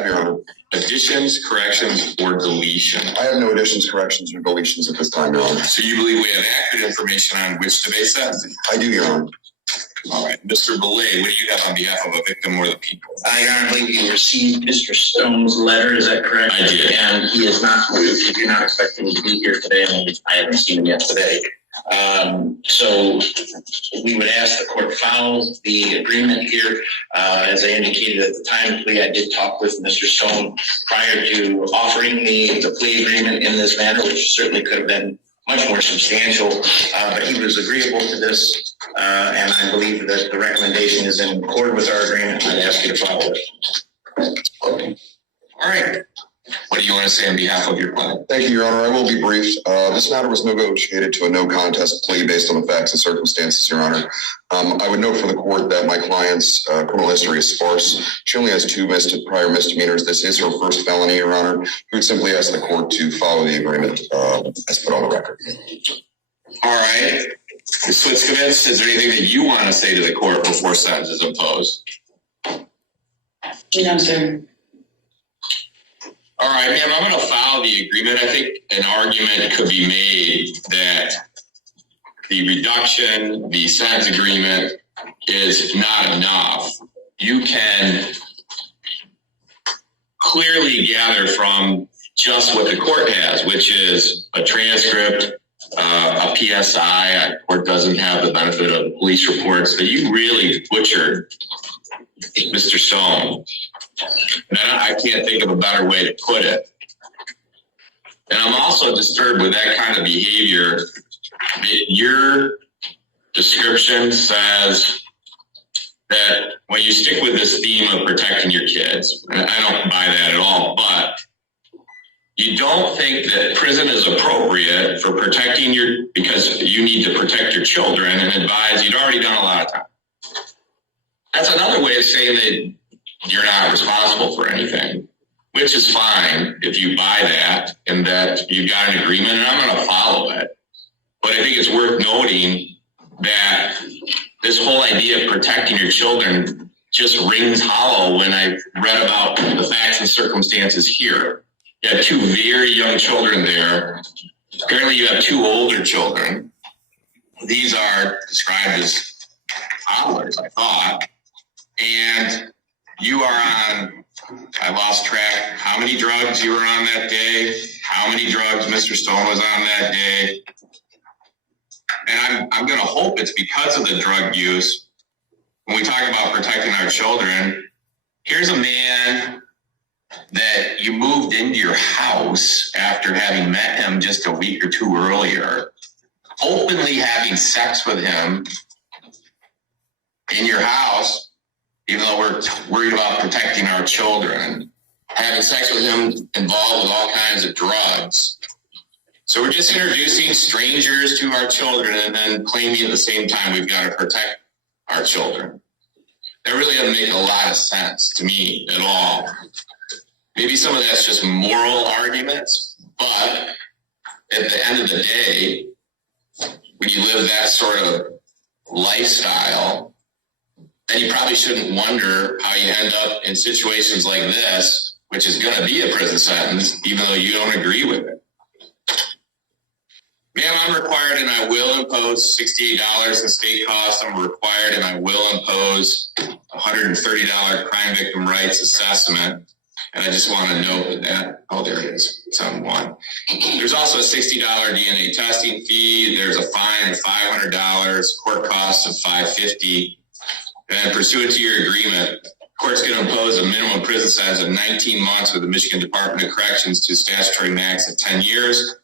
Your Honor. Additions, corrections, or deletion? I have no additions, corrections, or deletions at this time, Your Honor. So you believe we have accurate information on which to base sentencing? I do, Your Honor. All right. Mr. Belay, what do you have on behalf of a victim or the people? Your Honor, I believe you received Mr. Stone's letter, is that correct? I did. And he is not, if you're not expecting him to be here today, I haven't seen him yet today. So we would ask the court follow the agreement here. As I indicated at the time of the plea, I did talk with Mr. Stone prior to offering the plea agreement in this manner, which certainly could have been much more substantial, but he was agreeable to this, and I believe that the recommendation is in accord with our agreement. I'd ask you to follow it. Okay. All right. What do you want to say on behalf of your client? Thank you, Your Honor. I will be brief. This matter was negotiated to a no contest plea based on the facts and circumstances, Your Honor. I would note for the court that my client's criminal history is sparse. She only has 2 prior misdemeanors. This is her first felony, Your Honor. We would simply ask the court to follow the agreement as put on the record. All right. Ms. Switzkovitz, is there anything that you want to say to the court before sentence is imposed? No, sir. All right, ma'am, I'm going to follow the agreement. I think an argument could be made that the reduction, the sentence agreement is not enough. You can clearly gather from just what the court has, which is a transcript, a PSI. The court doesn't have the benefit of police reports, that you really butchered Mr. Stone. And I can't think of a better way to put it. And I'm also disturbed with that kind of behavior. Your description says that when you stick with this theme of protecting your kids, and I don't buy that at all, but you don't think that prison is appropriate for protecting because you need to protect your children and advise you'd already done a lot of time. That's another way of saying that you're not responsible for anything, which is fine if you buy that and that you've got an agreement, and I'm going to follow it. But I think it's worth noting that this whole idea of protecting your children just rings hollow when I read about the facts and circumstances here. You have 2 very young children there. Apparently you have 2 older children. These are described as toddlers, I thought. And you are on, I lost track, how many drugs you were on that day, how many drugs Mr. Stone was on that day. And I'm going to hope it's because of the drug use. When we talk about protecting our children, here's a man that you moved into your house after having met him just a week or 2 earlier, openly having sex with him in your house, even though we're worried about protecting our children, having sex with him involved with all kinds of drugs. So we're just introducing strangers to our children and then claiming at the same time we've got to protect our children. That really doesn't make a lot of sense to me at all. Maybe some of that's just moral arguments, but at the end of the day, when you live that sort of lifestyle, then you probably shouldn't wonder how you end up in situations like this, which is going to be a prison sentence, even though you don't agree with it. Ma'am, I'm required and I will impose $68 in state costs. I'm required and I will impose $130 crime victim rights assessment. And I just want to note that, oh, there it is. It's on 1. There's also a $60 DNA testing fee. There's a fine of $500, court costs of $550. And pursuant to your agreement, the court's going to impose a minimum prison sentence of 19 months with the Michigan Department of Corrections to statutory max of 10 years.